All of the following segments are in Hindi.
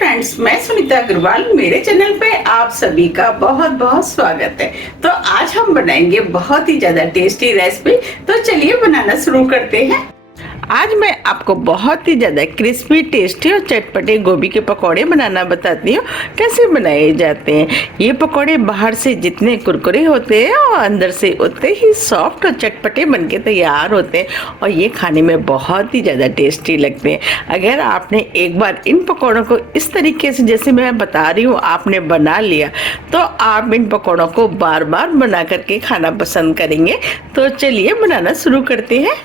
फ्रेंड्स, मैं सुनीता अग्रवाल। मेरे चैनल पे आप सभी का बहुत बहुत स्वागत है। तो आज हम बनाएंगे बहुत ही ज्यादा टेस्टी रेसिपी। तो चलिए बनाना शुरू करते हैं। आज मैं आपको बहुत ही ज्यादा क्रिस्पी, टेस्टी और चटपटे गोभी के पकौड़े बनाना बताती हूँ कैसे बनाए जाते हैं। ये पकौड़े बाहर से जितने कुरकुरे होते हैं और अंदर से उतने ही सॉफ्ट और चटपटे बनके तैयार होते हैं और ये खाने में बहुत ही ज़्यादा टेस्टी लगते हैं। अगर आपने एक बार इन पकौड़ों को इस तरीके से जैसे मैं बता रही हूँ आपने बना लिया तो आप इन पकौड़ों को बार बार बना करके खाना पसंद करेंगे। तो चलिए बनाना शुरू करते हैं।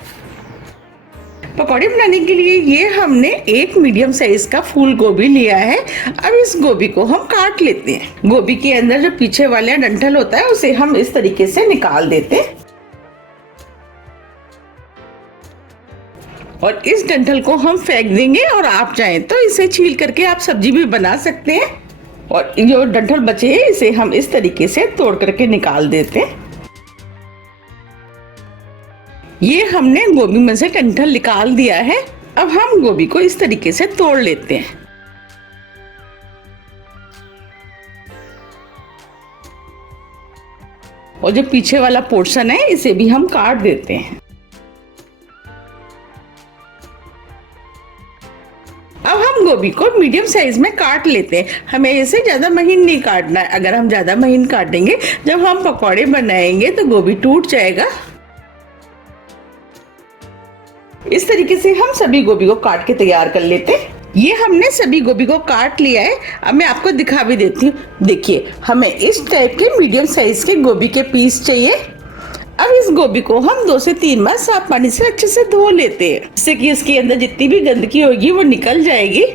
पकौड़े बनाने के लिए ये हमने एक मीडियम साइज का फूल गोभी लिया है। अब इस गोभी को हम काट लेते हैं। गोभी के अंदर जो पीछे वाला डंठल होता है उसे हम इस तरीके से निकाल देते हैं और इस डंठल को हम फेंक देंगे और आप चाहें तो इसे छील करके आप सब्जी भी बना सकते हैं। और जो डंठल बचे हैं इसे हम इस तरीके से तोड़ करके निकाल देते हैं। ये हमने गोभी में से डंठल निकाल दिया है। अब हम गोभी को इस तरीके से तोड़ लेते हैं। और जो पीछे वाला पोर्शन है इसे भी हम काट देते हैं। अब हम गोभी को मीडियम साइज में काट लेते हैं। हमें इसे ज्यादा महीन नहीं काटना है। अगर हम ज्यादा महीन काटेंगे जब हम पकौड़े बनाएंगे तो गोभी टूट जाएगा। इस तरीके से हम सभी गोभी को काट के तैयार कर लेते हैं। ये हमने सभी गोभी को काट लिया है। अब मैं आपको दिखा भी देती हूँ। देखिए, हमें इस टाइप के मीडियम साइज के गोभी के पीस चाहिए। अब इस गोभी को हम 2 से 3 बार साफ पानी से अच्छे से धो लेते हैं, जिससे कि इसके अंदर जितनी भी गंदगी होगी वो निकल जाएगी।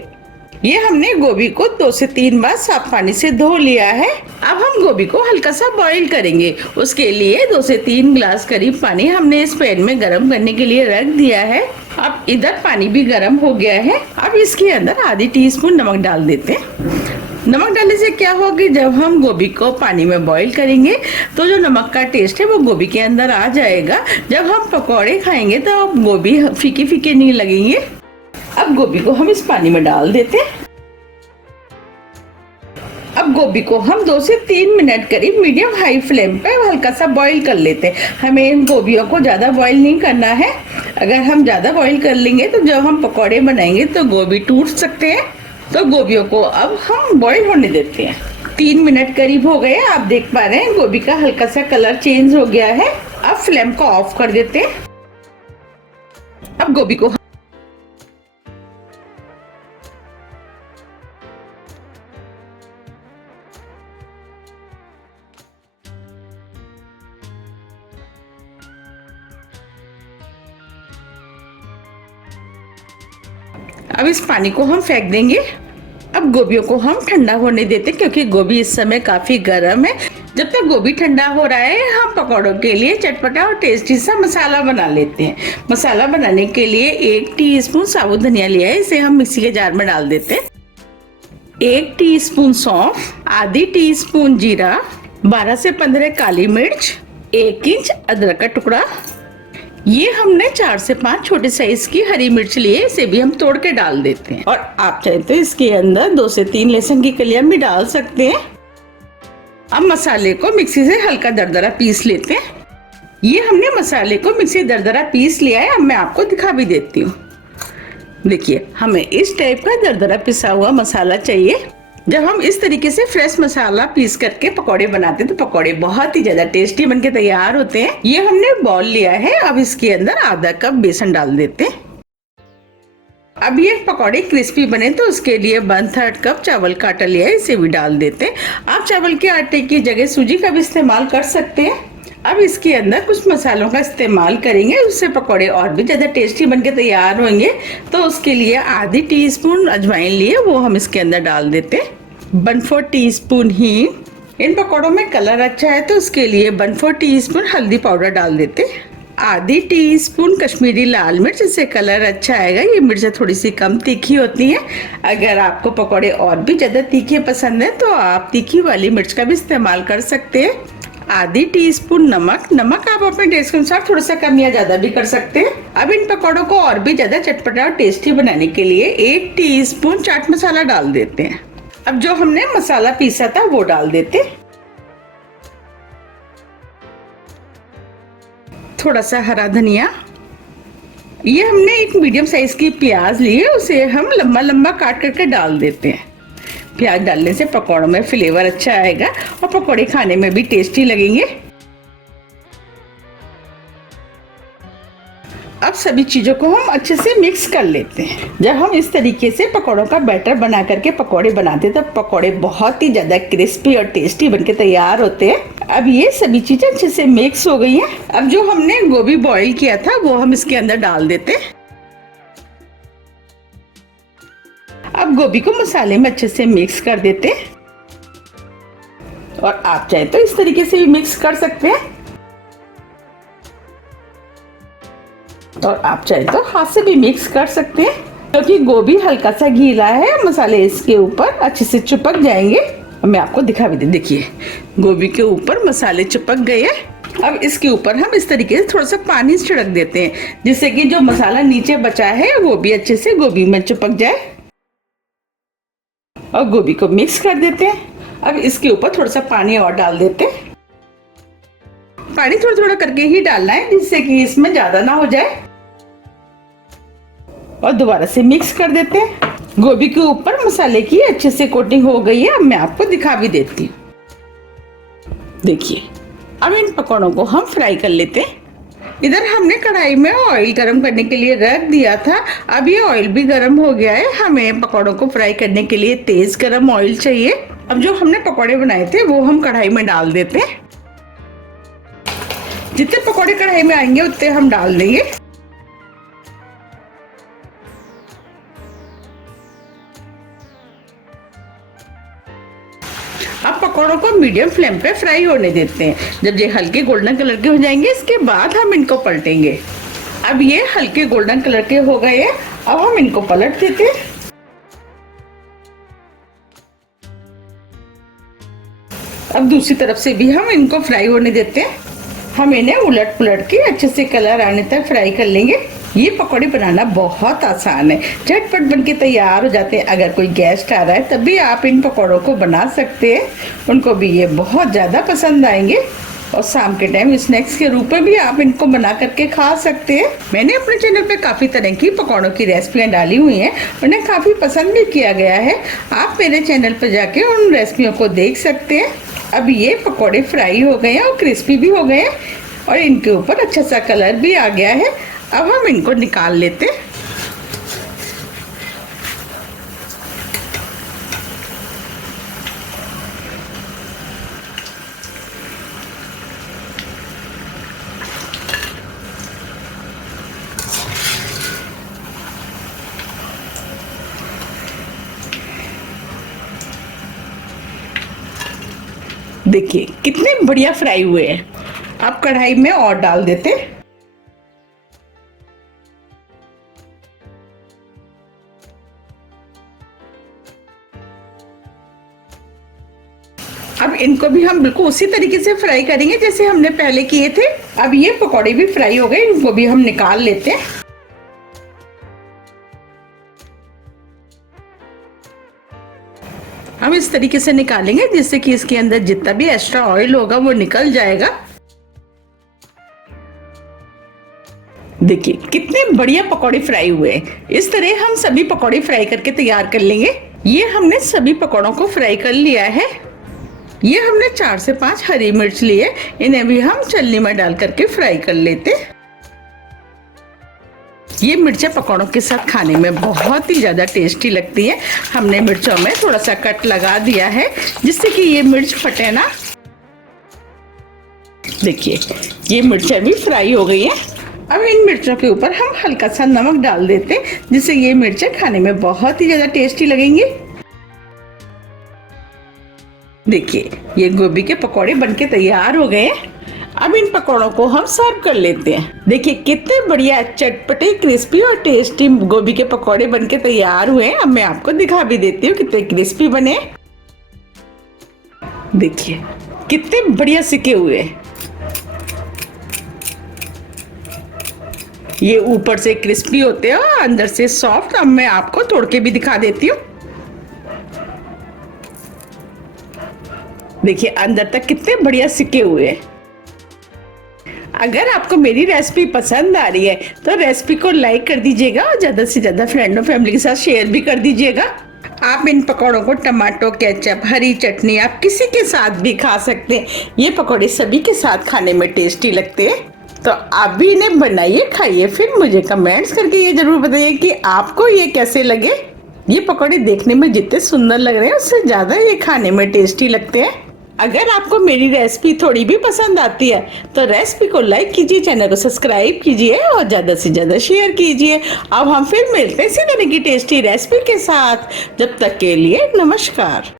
ये हमने गोभी को 2 से 3 बार साफ पानी से धो लिया है। अब हम गोभी को हल्का सा बॉईल करेंगे। उसके लिए 2 से 3 गिलास करीब पानी हमने इस पैन में गर्म करने के लिए रख दिया है। अब इधर पानी भी गर्म हो गया है। अब इसके अंदर आधी टीस्पून नमक डाल देते हैं। नमक डालने से क्या होगा, जब हम गोभी को पानी में बॉईल करेंगे तो जो नमक का टेस्ट है वो गोभी के अंदर आ जाएगा। जब हम पकौड़े खाएंगे तो गोभी फीके फीके नहीं लगेंगे। अब गोभी को हम इस पानी में डाल देते हैं। अब गोभी को हम 2 से 3 मिनट करीब मीडियम हाई फ्लेम पे हल्का सा बॉईल कर लेते हैं। हमें इन गोभियों को ज्यादा बॉईल नहीं करना है। अगर हम ज्यादा बॉईल कर लेंगे तो जब हम पकौड़े बनाएंगे तो गोभी टूट सकते हैं। तो गोभियों को अब हम बॉईल होने देते हैं। 3 मिनट करीब हो गए। आप देख पा रहे हैं गोभी का हल्का सा कलर चेंज हो गया है। अब फ्लेम को ऑफ कर देते हैं। अब गोभी को अब इस पानी को हम फेंक देंगे। अब गोभियों को हम ठंडा होने देते हैं, क्योंकि गोभी इस समय काफी गर्म है। जब तक गोभी ठंडा हो रहा है हम पकौड़ों के लिए चटपटा और टेस्टी सा मसाला बना लेते हैं। मसाला बनाने के लिए 1 टीस्पून साबुत धनिया लिया है, इसे हम मिक्सी के जार में डाल देते हैं। 1 टीस्पून सौंफ, आधी टीस्पून जीरा, 12 से 15 काली मिर्च, 1 इंच अदरक का टुकड़ा। ये हमने 4 से 5 छोटे साइज की हरी मिर्च लिए, इसे भी हम तोड़ के डाल देते हैं। और आप चाहे तो इसके अंदर 2 से 3 लहसुन की कलियां भी डाल सकते हैं। अब मसाले को मिक्सी से हल्का दरदरा पीस लेते हैं। ये हमने मसाले को मिक्सी दरदरा पीस लिया है। अब मैं आपको दिखा भी देती हूँ। देखिए, हमें इस टाइप का दरदरा पिसा हुआ मसाला चाहिए। जब हम इस तरीके से फ्रेश मसाला पीस करके पकौड़े बनाते हैं तो पकौड़े बहुत ही ज्यादा टेस्टी बनके तैयार होते हैं। ये हमने बॉल लिया है। अब इसके अंदर आधा कप बेसन डाल देते हैं। अब ये पकौड़े क्रिस्पी बने तो उसके लिए 1/3 कप चावल का आटा लिया है, इसे भी डाल देते हैं। आप चावल के आटे की जगह सूजी का भी इस्तेमाल कर सकते हैं। अब इसके अंदर कुछ मसालों का इस्तेमाल करेंगे, उससे पकौड़े और भी ज्यादा टेस्टी बनके तैयार होंगे। तो उसके लिए आधी टीस्पून अजवाइन लिए, वो हम इसके अंदर डाल देते हैं। 1/4 टीस्पून हींग। इन पकौड़ों में कलर अच्छा है तो उसके लिए 1/4 टीस्पून हल्दी पाउडर डाल देते हैं। आधी टीस्पून कश्मीरी लाल मिर्च, इससे कलर अच्छा आएगा। ये मिर्च थोड़ी सी कम तीखी होती है। अगर आपको पकौड़े और भी ज्यादा तीखे पसंद है तो आप तीखी वाली मिर्च का भी इस्तेमाल कर सकते हैं। आधी टीस्पून नमक। नमक आप अपने टेस्ट के अनुसार थोड़ा सा कम या ज्यादा भी कर सकते हैं। अब इन पकौड़ों को और भी ज्यादा चटपटा और टेस्टी बनाने के लिए 1 टीस्पून चाट मसाला डाल देते हैं। अब जो हमने मसाला पीसा था वो डाल देते। थोड़ा सा हरा धनिया। ये हमने एक मीडियम साइज की प्याज ली है, उसे हम लंबा लंबा काट करके डाल देते हैं। प्याज डालने से पकौड़ों में फ्लेवर अच्छा आएगा और पकौड़े खाने में भी टेस्टी लगेंगे। अब सभी चीजों को हम अच्छे से मिक्स कर लेते हैं। जब हम इस तरीके से पकौड़ों का बैटर बना करके पकौड़े बनाते हैं तब पकौड़े बहुत ही ज्यादा क्रिस्पी और टेस्टी बनके तैयार होते हैं। अब ये सभी चीजें अच्छे से मिक्स हो गई हैं। अब जो हमने गोभी बॉईल किया था वो हम इसके अंदर डाल देते हैं। अब गोभी को मसाले में अच्छे से मिक्स कर देते हैं और आप चाहे तो इस तरीके से भी मिक्स कर सकते हैं और आप चाहे तो हाथ से भी मिक्स कर सकते हैं, क्योंकि गोभी हल्का सा गीला है, मसाले इसके ऊपर अच्छे से चिपक जाएंगे। मैं आपको दिखा भी दे, देखिए गोभी के ऊपर मसाले चिपक गए हैं। अब इसके ऊपर हम इस तरीके से थोड़ा सा पानी छिड़क देते हैं, जिससे कि जो मसाला नीचे बचा है वो भी अच्छे से गोभी में चिपक जाए। और गोभी को मिक्स कर देते हैं। अब इसके ऊपर थोड़ा सा पानी और डाल देते हैं। पानी थोड़ा थोड़ा करके ही डालना है, जिससे कि इसमें ज्यादा ना हो जाए। और दोबारा से मिक्स कर देते हैं। गोभी के ऊपर मसाले की अच्छे से कोटिंग हो गई है। अब मैं आपको दिखा भी देती हूँ। देखिए अब इन पकौड़ों को हम फ्राई कर लेते हैं। इधर हमने कढ़ाई में ऑयल गरम करने के लिए रख दिया था। अब ये ऑयल भी गरम हो गया है। हमें पकौड़ों को फ्राई करने के लिए तेज गरम ऑयल चाहिए। अब जो हमने पकौड़े बनाए थे वो हम कढ़ाई में डाल देते हैं। जितने पकौड़े कढ़ाई में आएंगे उतने हम डाल देंगे। अब पकौड़ों को मीडियम फ्लेम पे फ्राई होने देते हैं। जब ये हल्के गोल्डन कलर के हो जाएंगे इसके बाद हम इनको पलटेंगे। अब ये हल्के गोल्डन कलर के हो गए हैं। अब हम इनको पलट देते हैं। अब दूसरी तरफ से भी हम इनको फ्राई होने देते हैं। हम इन्हें उलट पुलट के अच्छे से कलर आने तक फ्राई कर लेंगे। ये पकौड़े बनाना बहुत आसान है, झटपट बनके तैयार हो जाते हैं। अगर कोई गेस्ट आ रहा है तब भी आप इन पकौड़ों को बना सकते हैं, उनको भी ये बहुत ज़्यादा पसंद आएंगे। और शाम के टाइम स्नैक्स के रूप में भी आप इनको बना करके खा सकते हैं। मैंने अपने चैनल पे काफ़ी तरह की पकौड़ों की रेसिपियाँ डाली हुई हैं, उन्हें काफ़ी पसंद भी किया गया है। आप मेरे चैनल पर जाके उन रेसिपियों को देख सकते हैं। अब ये पकौड़े फ्राई हो गए हैं और क्रिस्पी भी हो गए हैं और इनके ऊपर अच्छा सा कलर भी आ गया है। अब हम इनको निकाल लेते हैं। देखिए कितने बढ़िया फ्राई हुए हैं। अब कढ़ाई में और डाल देते हैं। अब इनको भी हम बिल्कुल उसी तरीके से फ्राई करेंगे जैसे हमने पहले किए थे। अब ये पकौड़े भी फ्राई हो गए, इनको भी हम निकाल लेते हैं। हम इस तरीके से निकालेंगे जिससे कि इसके अंदर जितना भी एक्स्ट्रा ऑयल होगा वो निकल जाएगा। देखिए कितने बढ़िया पकौड़े फ्राई हुए हैं। इस तरह हम सभी पकौड़े फ्राई करके तैयार कर लेंगे। ये हमने सभी पकौड़ों को फ्राई कर लिया है। ये हमने 4 से 5 हरी मिर्च लिए, इन्हें भी हम छलनी में डाल करके फ्राई कर लेते। ये मिर्चें पकौड़ों के साथ खाने में बहुत ही ज़्यादा टेस्टी लगती है। हमने मिर्चों में थोड़ा सा कट लगा दिया है जिससे कि ये मिर्च फटे ना। देखिए ये मिर्चें भी फ्राई हो गई हैं। अब इन मिर्चों के ऊपर हम हल्का सा नमक डाल देते हैं जिससे ये मिर्चें खाने में बहुत ही ज़्यादा टेस्टी लगेंगी। देखिए ये गोभी के पकौड़े बनके तैयार हो गए हैं। अब इन पकौड़ों को हम सर्व कर लेते हैं। देखिए कितने बढ़िया चटपटे क्रिस्पी और टेस्टी गोभी के पकौड़े बनके तैयार हुए हैं। अब मैं आपको दिखा भी देती हूँ कितने क्रिस्पी बने। देखिए कितने बढ़िया सिके हुए। ये ऊपर से क्रिस्पी होते हैं और अंदर से सॉफ्ट। अब मैं आपको तोड़ के भी दिखा देती हूँ। देखिए अंदर तक कितने बढ़िया सिके हुए हैं। अगर आपको मेरी रेसिपी पसंद आ रही है तो रेसिपी को लाइक कर दीजिएगा और ज्यादा से ज्यादा फ्रेंड और फैमिली के साथ शेयर भी कर दीजिएगा। आप इन पकौड़ों को टमाटो केचप, हरी चटनी, आप किसी के साथ भी खा सकते हैं। ये पकौड़े सभी के साथ खाने में टेस्टी लगते हैं। तो आप भी इन्हें बनाइए, खाइए, फिर मुझे कमेंट्स करके ये जरूर बताइए कि आपको ये कैसे लगे। ये पकौड़े देखने में जितने सुंदर लग रहे हैं उससे ज्यादा ये खाने में टेस्टी लगते हैं। अगर आपको मेरी रेसिपी थोड़ी भी पसंद आती है तो रेसिपी को लाइक कीजिए, चैनल को सब्सक्राइब कीजिए और ज्यादा से ज्यादा शेयर कीजिए। अब हम फिर मिलते हैं इसी तरह की टेस्टी रेसिपी के साथ। जब तक के लिए नमस्कार।